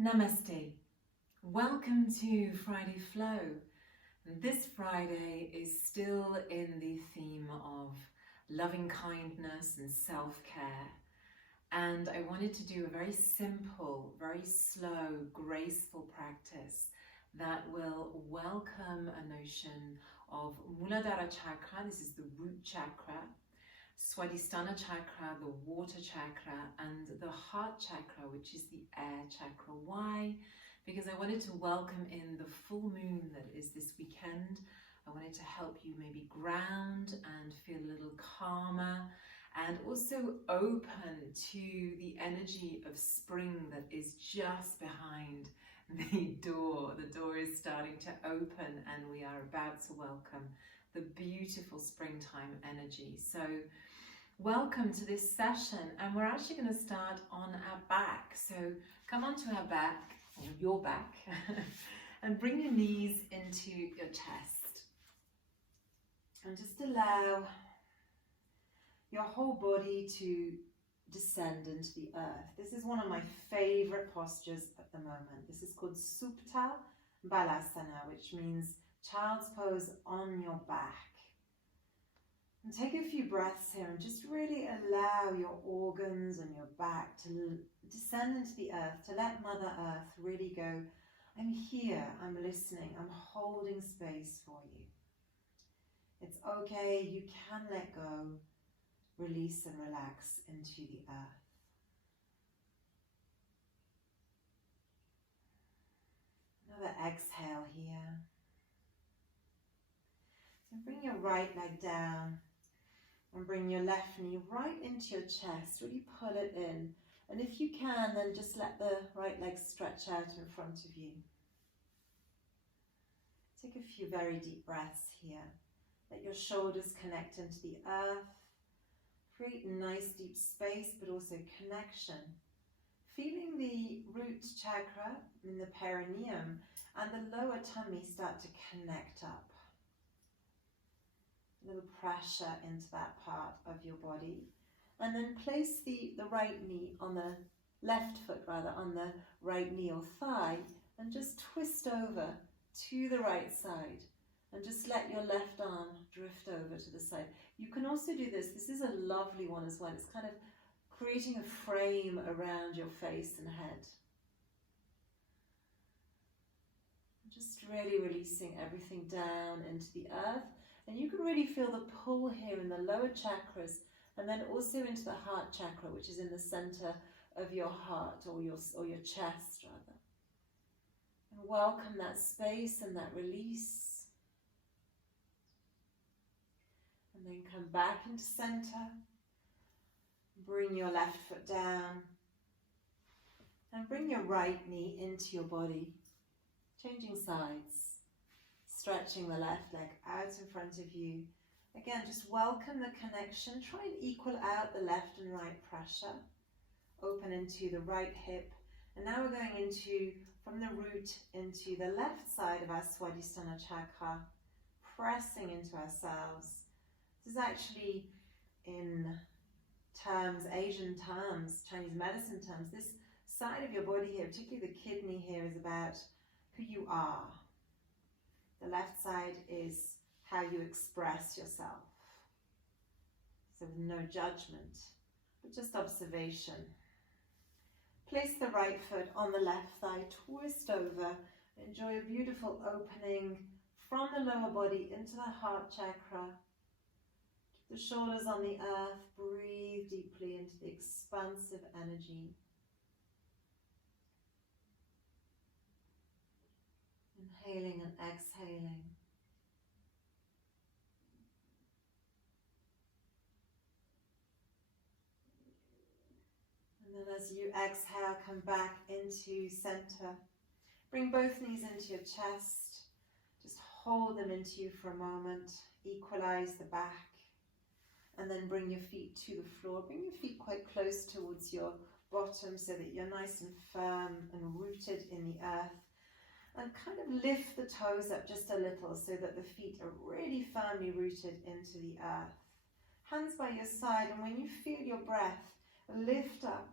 Namaste. Welcome to Friday Flow. This Friday is still in the theme of loving kindness and self-care. And I wanted to do a very simple, very slow, graceful practice that will welcome a notion of Muladhara chakra. This is the root chakra. Swadhisthana chakra, the water chakra, and the heart chakra, which is the air chakra. Why? Because I wanted to welcome in the full moon that is this weekend. I wanted to help you maybe ground and feel a little calmer and also open to the energy of spring that is just behind the door. The door is starting to open and we are about to welcome the beautiful springtime energy. So welcome to this session, and we're actually going to start on our back. So come onto our back, or your back, and bring your knees into your chest. And just allow your whole body to descend into the earth. This is one of my favorite postures at the moment. This is called Supta Balasana, which means child's pose on your back. And take a few breaths here and just really allow your organs and your back to descend into the earth, to let Mother Earth really go, I'm here, I'm listening, I'm holding space for you. It's okay, you can let go, release and relax into the earth. Another exhale here. So bring your right leg down and bring your left knee right into your chest. Really pull it in. And if you can, then just let the right leg stretch out in front of you. Take a few very deep breaths here. Let your shoulders connect into the earth. Create a nice deep space, but also connection. Feeling the root chakra in the perineum and the lower tummy start to connect up. A little pressure into that part of your body. And then place the right knee on the left foot, rather, on the right knee or thigh, and just twist over to the right side. And just let your left arm drift over to the side. You can also do this. This is a lovely one as well. It's kind of creating a frame around your face and head. Just really releasing everything down into the earth. And you can really feel the pull here in the lower chakras and then also into the heart chakra, which is in the center of your heart or your chest rather. And welcome that space and that release. And then come back into center. Bring your left foot down. And bring your right knee into your body. Changing sides. Stretching the left leg out in front of you. Again, just welcome the connection. Try and equal out the left and right pressure. Open into the right hip. And now we're going into, from the root, into the left side of our Swadhisthana chakra. Pressing into ourselves. This is actually in terms, Asian terms, Chinese medicine terms. This side of your body here, particularly the kidney here, is about who you are. The left side is how you express yourself. So with no judgment, but just observation. Place the right foot on the left thigh, twist over. Enjoy a beautiful opening from the lower body into the heart chakra. Keep the shoulders on the earth. Breathe deeply into the expansive energy. Inhaling and exhaling. And then as you exhale, come back into center. Bring both knees into your chest. Just hold them into you for a moment. Equalize the back. And then bring your feet to the floor. Bring your feet quite close towards your bottom so that you're nice and firm and rooted in the earth. And kind of lift the toes up just a little so that the feet are really firmly rooted into the earth. Hands by your side, and when you feel your breath, lift up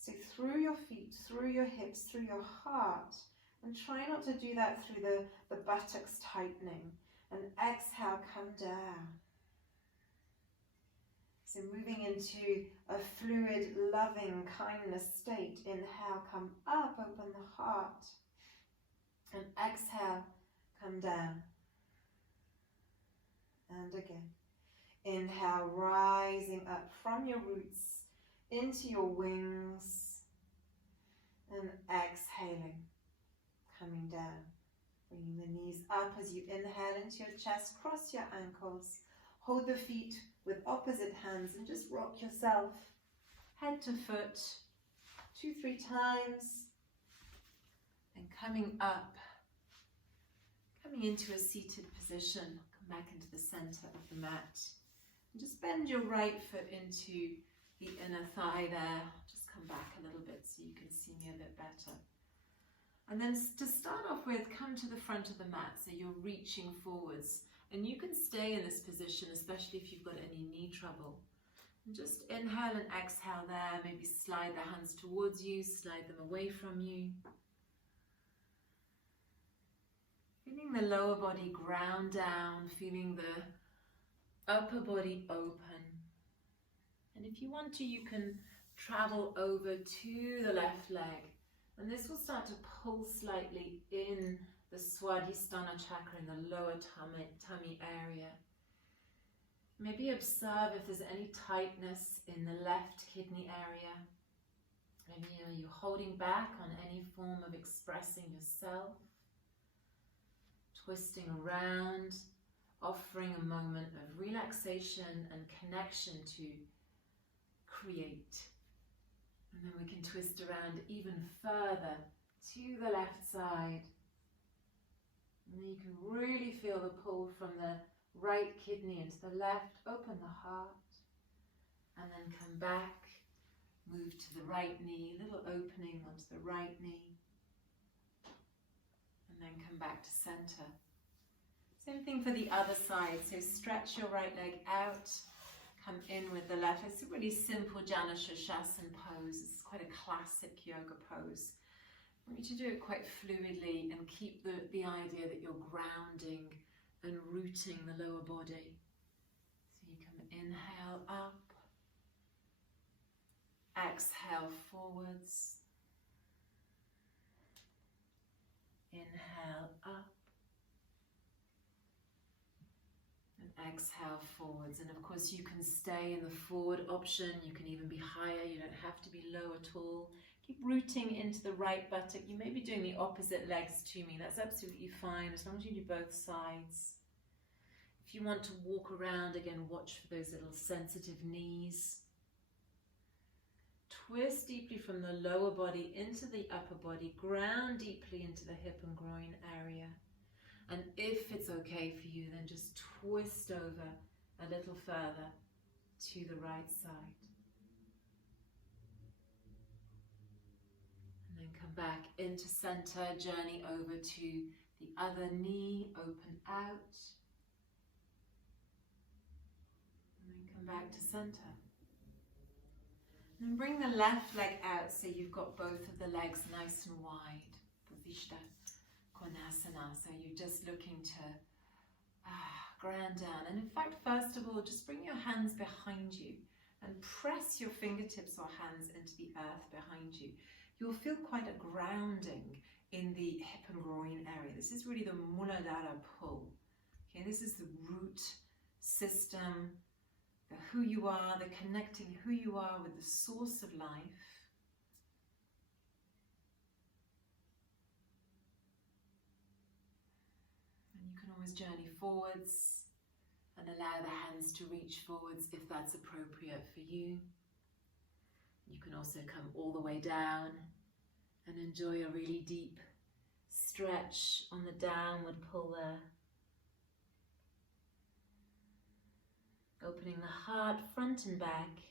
So through your feet, through your hips, through your heart, and try not to do that through the buttocks tightening. And exhale, come down. So moving into a fluid, loving kindness state. Inhale, come up, open the heart. And exhale, come down. And again. Inhale, rising up from your roots into your wings. And exhaling, coming down. Bringing the knees up as you inhale into your chest. Cross your ankles. Hold the feet with opposite hands and just rock yourself head to foot 2-3 times. And coming up, coming into a seated position. Come back into the center of the mat. And just bend your right foot into the inner thigh there. Just come back a little bit so you can see me a bit better. And then to start off with, come to the front of the mat so you're reaching forwards. And you can stay in this position, especially if you've got any knee trouble. And just inhale and exhale there. Maybe slide the hands towards you, slide them away from you. Feeling the lower body ground down, feeling the upper body open. And if you want to, you can travel over to the left leg. And this will start to pull slightly in the Swadhisthana chakra in the lower tummy area. Maybe observe if there's any tightness in the left kidney area. Maybe you're holding back on any form of expressing yourself. Twisting around, offering a moment of relaxation and connection to create. And then we can twist around even further to the left side. And you can really feel the pull from the right kidney into the left. Open the heart. And then come back. Move to the right knee. Little opening onto the right knee. And then come back to center. Same thing for the other side. So stretch your right leg out. Come in with the left. It's a really simple Jana Shashasan pose. It's quite a classic yoga pose. I want you to do it quite fluidly and keep the idea that you're grounding and rooting the lower body. So you can inhale up, exhale forwards, inhale up, and exhale forwards. And of course you can stay in the forward option, you can even be higher, you don't have to be low at all. Keep rooting into the right buttock. You may be doing the opposite legs to me. That's absolutely fine as long as you do both sides. If you want to walk around, again, watch for those little sensitive knees. Twist deeply from the lower body into the upper body. Ground deeply into the hip and groin area. And if it's okay for you, then just twist over a little further to the right side. And then come back into center, journey over to the other knee, open out. And then come back to center. And then bring the left leg out so you've got both of the legs nice and wide. Vishta Konasana. So you're just looking to ground down. And in fact, first of all, just bring your hands behind you and press your fingertips or hands into the earth behind you. You'll feel quite a grounding in the hip and groin area. This is really the Muladhara pull. Okay, this is the root system, the who you are, the connecting who you are with the source of life. And you can always journey forwards and allow the hands to reach forwards if that's appropriate for you. You can also come all the way down and enjoy a really deep stretch on the downward pull there. Opening the heart front and back.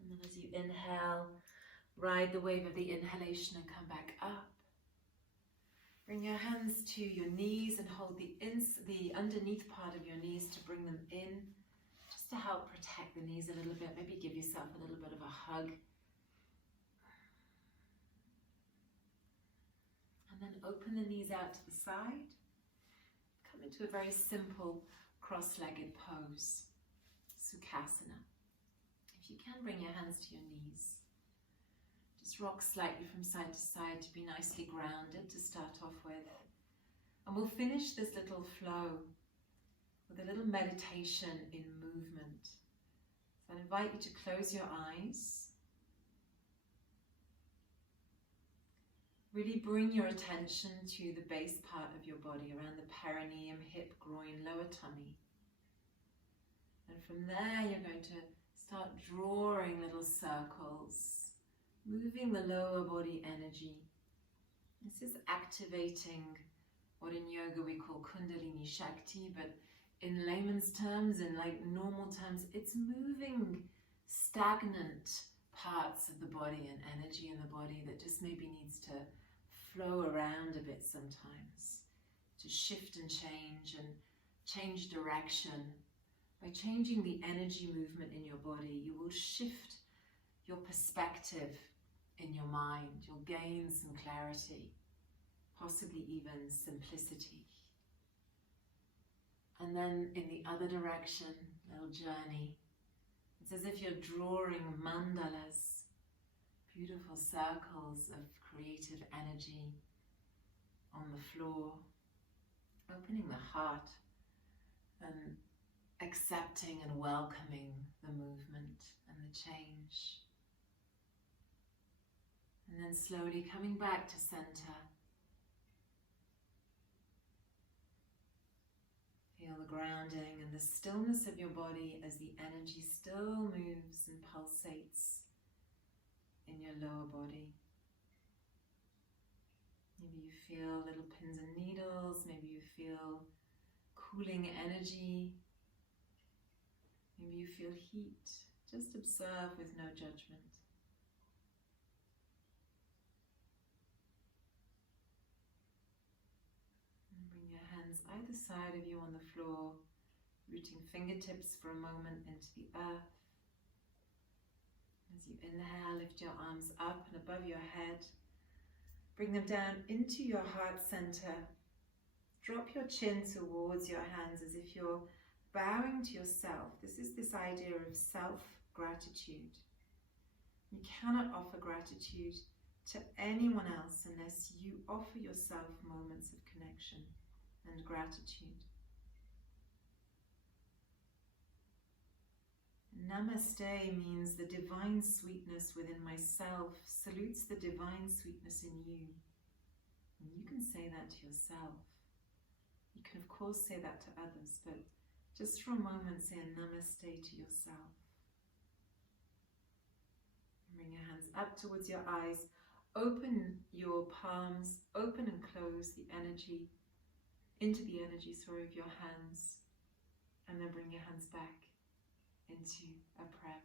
And then as you inhale, ride the wave of the inhalation and come back up. Bring your hands to your knees and hold the underneath part of your knees to bring them in. just to help protect the knees a little bit. Maybe give yourself a little bit of a hug. And then open the knees out to the side. Come into a very simple cross-legged pose, Sukhasana. If you can, bring your hands to your knees. Just rock slightly from side to side to be nicely grounded to start off with. And we'll finish this little flow with a little meditation in movement. So I invite you to close your eyes. Really bring your attention to the base part of your body, around the perineum, hip, groin, lower tummy. And from there you're going to start drawing little circles, moving the lower body energy. This is activating what in yoga we call Kundalini Shakti, but in layman's terms, in like normal terms, it's moving stagnant parts of the body and energy in the body that just maybe needs to flow around a bit sometimes, to shift and change direction. By changing the energy movement in your body, you will shift your perspective in your mind. You'll gain some clarity, possibly even simplicity. And then in the other direction, little journey. It's as if you're drawing mandalas, beautiful circles of creative energy on the floor, opening the heart and accepting and welcoming the movement and the change. And then slowly coming back to center. Feel the grounding and the stillness of your body as the energy still moves and pulsates in your lower body. Maybe you feel little pins and needles, maybe you feel cooling energy, maybe you feel heat. Just observe with no judgment. Either side of you on the floor, rooting fingertips for a moment into the earth. As you inhale, lift your arms up and above your head. Bring them down into your heart center. Drop your chin towards your hands as if you're bowing to yourself. This is this idea of self-gratitude. You cannot offer gratitude to anyone else unless you offer yourself moments of connection and gratitude. Namaste means the divine sweetness within myself salutes the divine sweetness in you. And you can say that to yourself. You can of course say that to others, but just for a moment say a namaste to yourself. Bring your hands up towards your eyes. Open your palms, open and close the energy into the energy, of your hands, and then bring your hands back into a prayer